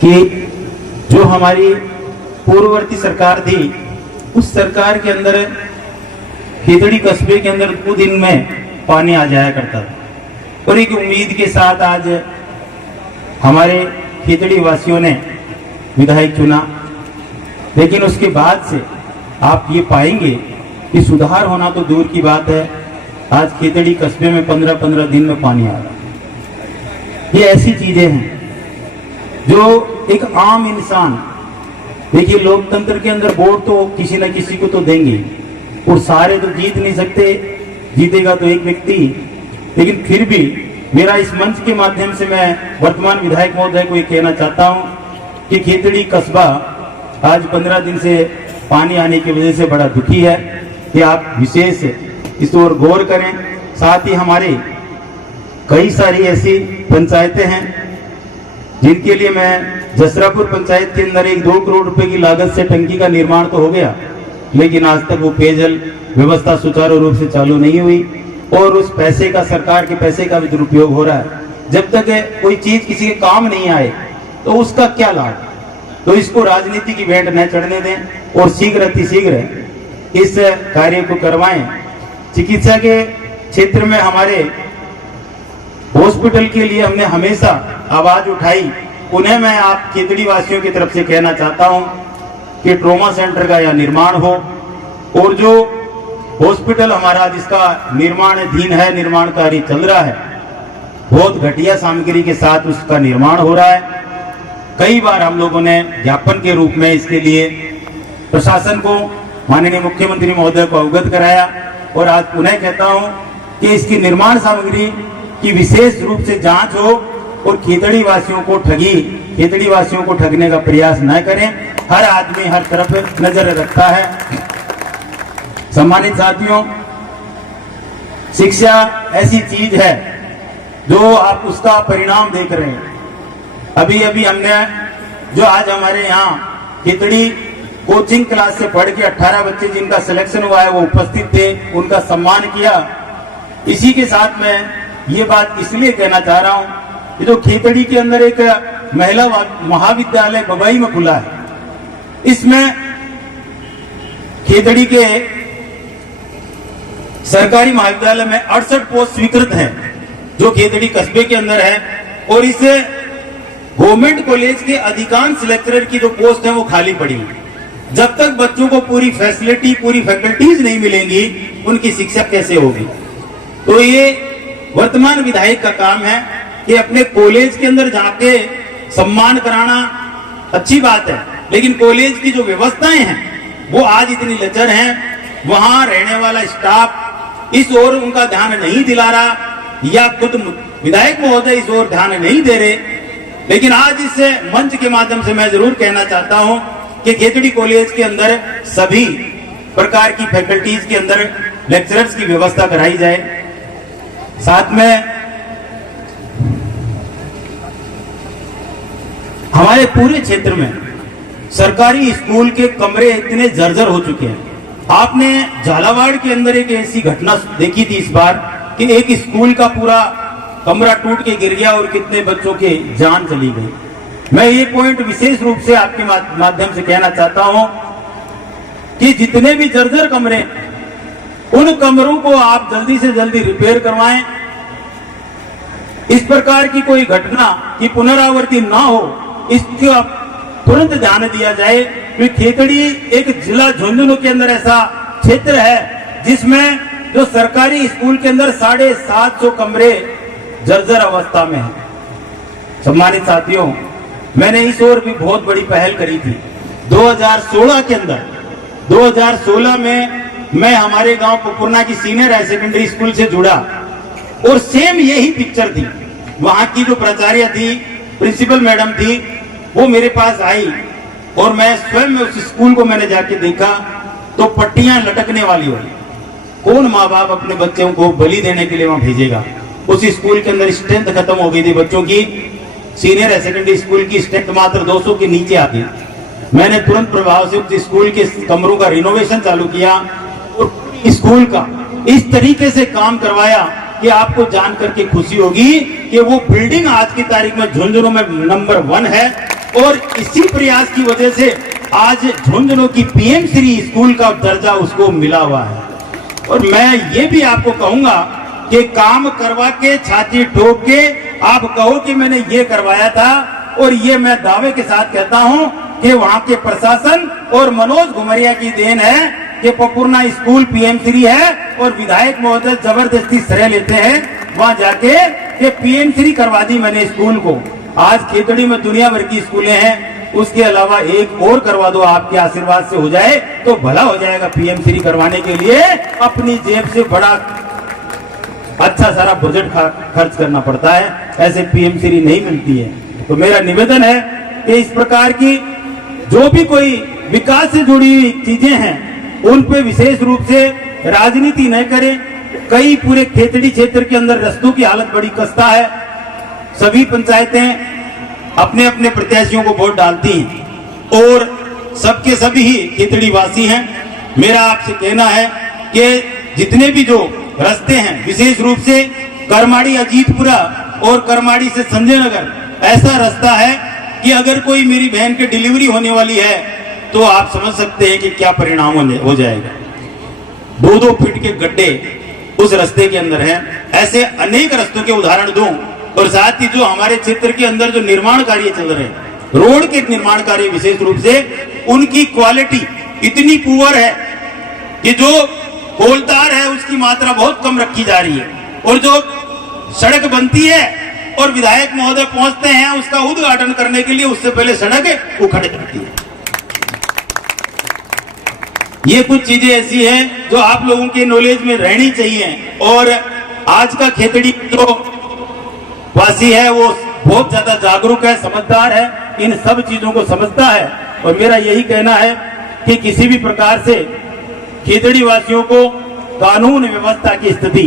कि जो हमारी पूर्ववर्ती सरकार थी, उस सरकार के अंदर खेतड़ी कस्बे के अंदर 2 दिन में पानी आ जाया करता था। और एक उम्मीद के साथ आज हमारे खेतड़ी वासियों ने विधायक चुना, लेकिन उसके बाद से आप ये पाएंगे कि सुधार होना तो दूर की बात है, आज खेतड़ी कस्बे में 15-15 दिन में पानी आ रहा है। ये ऐसी चीजें हैं जो एक आम इंसान, देखिए लोकतंत्र के अंदर वोट तो किसी न किसी को तो देंगे और सारे तो जीत नहीं सकते, जीतेगा तो एक व्यक्ति। लेकिन फिर भी मेरा इस मंच के माध्यम से मैं वर्तमान विधायक महोदय को ये कहना चाहता हूं कि खेतड़ी कस्बा आज 15 दिन से पानी आने की वजह से बड़ा दुखी है, कि आप विशेष इस ओर गौर करें। साथ ही हमारे कई सारी ऐसी पंचायतें हैं जिनके लिए मैं जसरापुर पंचायत के अंदर 1-2 करोड़ रुपए की लागत से टंकी का निर्माण तो हो गया, लेकिन आज तक वो पेयजल व्यवस्था सुचारू रूप से चालू नहीं हुई और उस पैसे का, सरकार के पैसे का भी दुरुपयोग हो रहा है। जब तक कोई चीज किसी के काम नहीं आए तो उसका क्या लाभ। तो इसको राजनीति की भेंट न चढ़ने दें और शीघ्र अतिशीघ्र इस कार्य को करवाएं। चिकित्सा के क्षेत्र में हमारे हॉस्पिटल के लिए हमने हमेशा आवाज उठाई, उन्हें मैं आप खेतड़ी वासियों की तरफ से कहना चाहता हूं कि ट्रॉमा सेंटर का यह निर्माण हो और जो हॉस्पिटल हमारा जिसका निर्माणाधीन है, निर्माण कार्य चल रहा है, बहुत घटिया सामग्री के साथ उसका निर्माण हो रहा है। कई बार हम लोगों ने ज्ञापन के रूप में इसके लिए प्रशासन को, माननीय मुख्यमंत्री महोदय को अवगत कराया और आज पुनः कहता हूं कि इसकी निर्माण सामग्री की विशेष रूप से जांच हो और खेतड़ी वासियों को ठगने का प्रयास न करें। हर आदमी हर तरफ नजर रखता है। सम्मानित साथियों, शिक्षा ऐसी चीज है जो आप उसका परिणाम देख रहे हैं। अभी हमने जो आज हमारे यहाँ खेतड़ी कोचिंग क्लास से पढ़ के 18 बच्चे जिनका सिलेक्शन हुआ है वो उपस्थित थे, उनका सम्मान किया। इसी के साथ में ये बात इसलिए कहना चाह रहा हूं कि जो खेतड़ी के अंदर एक महिला महाविद्यालय बबई में खुला है, इसमें खेतड़ी के सरकारी महाविद्यालय में 68 पोस्ट स्वीकृत हैं जो खेतड़ी कस्बे के अंदर है और इस गवर्नमेंट कॉलेज के अधिकांश लेक्चरर की जो पोस्ट है वो खाली पड़ी है। जब तक बच्चों को पूरी फैसिलिटी, पूरी फैकल्टीज नहीं मिलेंगी, उनकी शिक्षा कैसे होगी। तो ये वर्तमान विधायक का काम है कि अपने कॉलेज के अंदर जाके सम्मान कराना अच्छी बात है, लेकिन कॉलेज की जो व्यवस्थाएं हैं वो आज इतनी लचर हैं, वहां रहने वाला स्टाफ इस ओर उनका ध्यान नहीं दिला रहा या खुद विधायक महोदय इस ओर ध्यान नहीं दे रहे। लेकिन आज इस मंच के माध्यम से मैं जरूर कहना चाहता हूं कि खेतड़ी कॉलेज के अंदर सभी प्रकार की फैकल्टीज के अंदर लेक्चरर्स की व्यवस्था कराई जाए। साथ में हमारे पूरे क्षेत्र में सरकारी स्कूल के कमरे इतने जर्जर हो चुके हैं। आपने झालावाड़ के अंदर एक ऐसी घटना देखी थी इस बार कि एक स्कूल का पूरा कमरा टूट के गिर गया और कितने बच्चों की जान चली गई। मैं ये पॉइंट विशेष रूप से आपके माध्यम से कहना चाहता हूं कि जितने भी जर्जर कमरे, उन कमरों को आप जल्दी से जल्दी रिपेयर करवाएं। इस प्रकार की कोई घटना की पुनरावृत्ति ना हो, इसका तुरंत ध्यान दिया जाए। क्योंकि खेतड़ी एक जिला झुंझुनू के अंदर ऐसा क्षेत्र है जिसमें जो सरकारी स्कूल के अंदर 750 कमरे जर्जर अवस्था में है। सम्मानित साथियों, मैंने इस ओर भी बहुत बड़ी पहल करी थी 2016 के अंदर। 2016 में मैं हमारे गांव पुपुरना की सीनियर हायर सेकेंडरी स्कूल से जुड़ा और सेम यही पिक्चर थी। वहां की जो प्राचार्य थी, प्रिंसिपल मैडम थी, वो मेरे पास आई और मैं स्वयं उस स्कूल को मैंने जाके देखा तो पट्टियां लटकने वाली हुई। कौन माँ बाप अपने बच्चों को बलि देने के लिए वहां भेजेगा। उस स्कूल के अंदर स्ट्रेंथ खत्म हो गई थी बच्चों की। सीनियर हायर सेकेंडरी स्कूल की स्ट्रेंथ मात्र 200 के नीचे आती। मैंने तुरंत प्रभाव से उस स्कूल के कमरों का रिनोवेशन चालू किया और स्कूल का इस तरीके से काम करवाया कि आपको जान करके खुशी होगी कि वो बिल्डिंग आज की तारीख में झुंझुनू में नंबर 1 है और इसी प्रयास की वजह से आज झुंझुनू की पीएम श्री स्कूल का दर्जा उसको मिला हुआ है। और मैं ये भी आपको कहूंगा कि काम करवा के छाती ठोक के आप कहो कि मैंने ये करवाया था, और ये मैं दावे के साथ कहता हूं कि वहां के प्रशासन और मनोज घुमरिया की देन है कि पपुरना स्कूल पीएम श्री है और विधायक महोदय जबरदस्ती श्रेय लेते हैं वहां जाके कि पीएम श्री करवा दी मैंने स्कूल को। आज खेतड़ी में दुनिया भर की स्कूलें हैं, उसके अलावा एक और करवा दो, आपके आशीर्वाद से हो जाए तो भला हो जाएगा। पीएम श्री करवाने के लिए अपनी जेब से बड़ा अच्छा सारा बजट खर्च करना पड़ता है, ऐसे पीएम श्री नहीं मिलती है। तो मेरा निवेदन है कि इस प्रकार की जो भी कोई विकास से जुड़ी हुई चीजें हैं उन पे विशेष रूप से राजनीति न करें। कई पूरे खेतड़ी क्षेत्र के अंदर रास्तों की हालत बड़ी खस्ता है। सभी पंचायतें अपने अपने प्रत्याशियों को वोट डालती हैं और सबके सभी ही खेतड़ी वासी हैं। मेरा आपसे कहना है कि जितने भी जो रास्ते हैं, विशेष रूप से करमाड़ी अजीतपुरा और करमाड़ी से संजय नगर, ऐसा रास्ता है कि अगर कोई मेरी बहन की डिलीवरी होने वाली है तो आप समझ सकते हैं कि क्या परिणाम हो जाएगा। 2-2 फीट के गड्ढे उस रास्ते के अंदर हैं। ऐसे अनेक रास्तों के उदाहरण दूं, और साथ ही जो हमारे क्षेत्र के अंदर जो निर्माण कार्य चल रहे हैं, रोड के निर्माण कार्य विशेष रूप से, उनकी क्वालिटी इतनी पुअर है कि जो होलदार है उसकी मात्रा बहुत कम रखी जा रही है, और जो सड़क बनती है और विधायक महोदय पहुंचते हैं उसका उद्घाटन करने के लिए, उससे पहले सड़क उखड़ जाती है। ये कुछ चीजें ऐसी हैं जो आप लोगों के नॉलेज में रहनी चाहिए। और आज का खेतड़ी जो वासी है वो बहुत ज्यादा जागरूक है, समझदार है, इन सब चीजों को समझता है। और मेरा यही कहना है कि किसी भी प्रकार से खेतड़ी वासियों को कानून व्यवस्था की स्थिति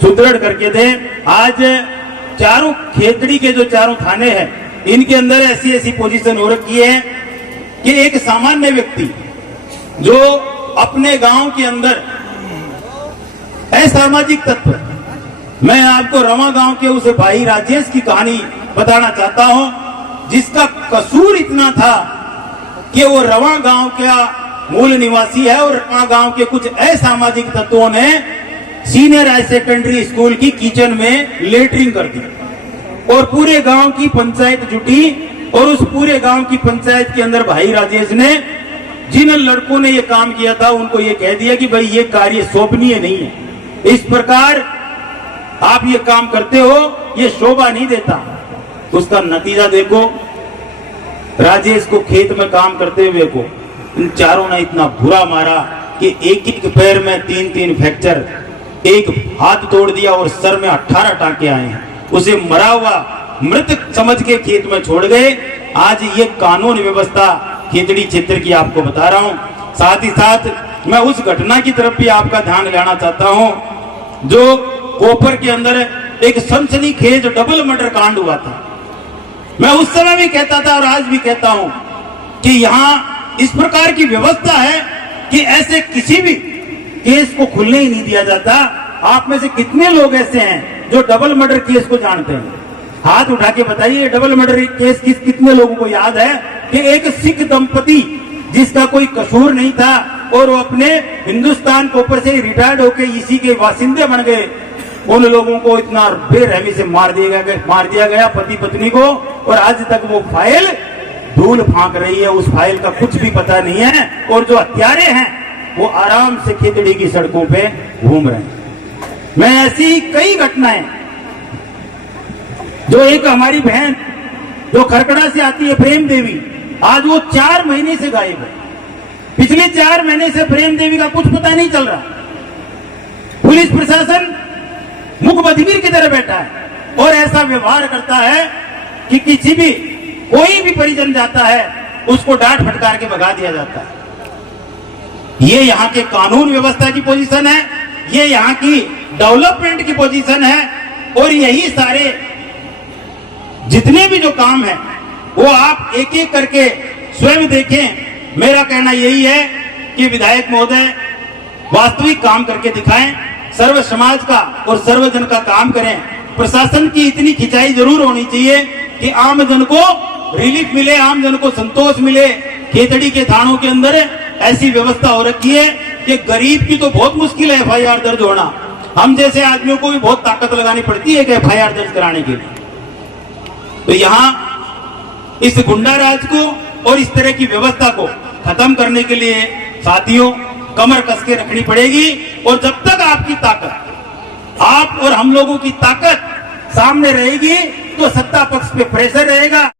सुदृढ़ करके दें। आज चारों खेतड़ी के जो चारों थाने हैं, इनके अंदर ऐसी ऐसी पोजीशन हो रखी है कि एक सामान्य व्यक्ति जो अपने गांव के अंदर असामाजिक तत्व, मैं आपको रवा गांव के उस भाई राजेश की कहानी बताना चाहता हूं, जिसका कसूर इतना था कि वो रवा गांव का मूल निवासी है और रवा गांव के कुछ असामाजिक तत्वों ने सीनियर हाई सेकेंडरी स्कूल की किचन में लेटरिंग कर दी और पूरे गांव की पंचायत जुटी। और उस पूरे गांव की पंचायत के अंदर भाई राजेश ने, जिन लड़कों ने ये काम किया था, उनको ये कह दिया कि भाई ये कार्य शोभनीय नहीं है, इस प्रकार आप ये काम करते हो, ये शोभा नहीं देता। उसका नतीजा देखो, राजेश को खेत में काम करते हुए को इन चारों ने इतना बुरा मारा कि एक एक पैर में 3-3 फ्रैक्चर, एक हाथ तोड़ दिया और सर में 18 टांके आए हैं। उसे मरा हुआ मृत समझ के खेत में छोड़ गए। आज ये कानून व्यवस्था खेतड़ी क्षेत्र की आपको बता रहा हूं। साथ ही साथ मैं उस घटना की तरफ भी आपका ध्यान लाना चाहता हूं जो कोपर के अंदर एक सनसनीखेज डबल मर्डर कांड हुआ था। मैं उस समय भी कहता था और आज भी कहता हूं कि यहां इस प्रकार की व्यवस्था है कि ऐसे किसी भी केस को खुलने ही नहीं दिया जाता। आप में से कितने लोग ऐसे हैं जो डबल मर्डर केस को जानते हैं? हाथ उठा के बताइए, डबल मर्डर केस कितने लोगों को याद है कि एक सिख दंपति जिसका कोई कसूर नहीं था और वो अपने हिंदुस्तान के ऊपर से रिटायर्ड होकर इसी के वासिंदे बन गए, उन लोगों को इतना बेरहमी से मार दिया गया पति पत्नी को, और आज तक वो फाइल धूल फांक रही है, उस फाइल का कुछ भी पता नहीं है। और जो हत्यारे हैं वो आराम से खेतड़ी की सड़कों पे घूम रहे हैं। मैं ऐसी कई घटनाएं, जो एक हमारी बहन जो खरकड़ा से आती है प्रेम देवी, आज वो 4 महीने से गायब है। पिछले 4 महीने से प्रेम देवी का कुछ पता नहीं चल रहा। पुलिस प्रशासन मुख बधिर की तरह बैठा है और ऐसा व्यवहार करता है कि किसी भी कोई भी परिजन जाता है उसको डांट फटकार के भगा दिया जाता है। ये यहाँ के कानून व्यवस्था की पोजीशन है, ये यहाँ की डेवलपमेंट की पोजीशन है। और यही सारे जितने भी जो काम है वो आप एक एक करके स्वयं देखें। मेरा कहना यही है कि विधायक महोदय वास्तविक काम करके दिखाएं, सर्व समाज का और सर्वजन का काम करें। प्रशासन की इतनी खिंचाई जरूर होनी चाहिए कि आम जन को रिलीफ मिले, आम जन को संतोष मिले। खेतड़ी के थानों के अंदर ऐसी व्यवस्था हो रखी है कि गरीब की तो बहुत मुश्किल है एफआईआर दर्ज होना, हम जैसे आदमियों को भी बहुत ताकत लगानी पड़ती है कि एफआईआर दर्ज कराने के लिए। तो यहाँ इस गुंडा राज को और इस तरह की व्यवस्था को खत्म करने के लिए साथियों कमर कस के रखनी पड़ेगी। और जब तक आपकी ताकत, आप और हम लोगों की ताकत सामने रहेगी तो सत्ता पक्ष पे प्रेशर रहेगा।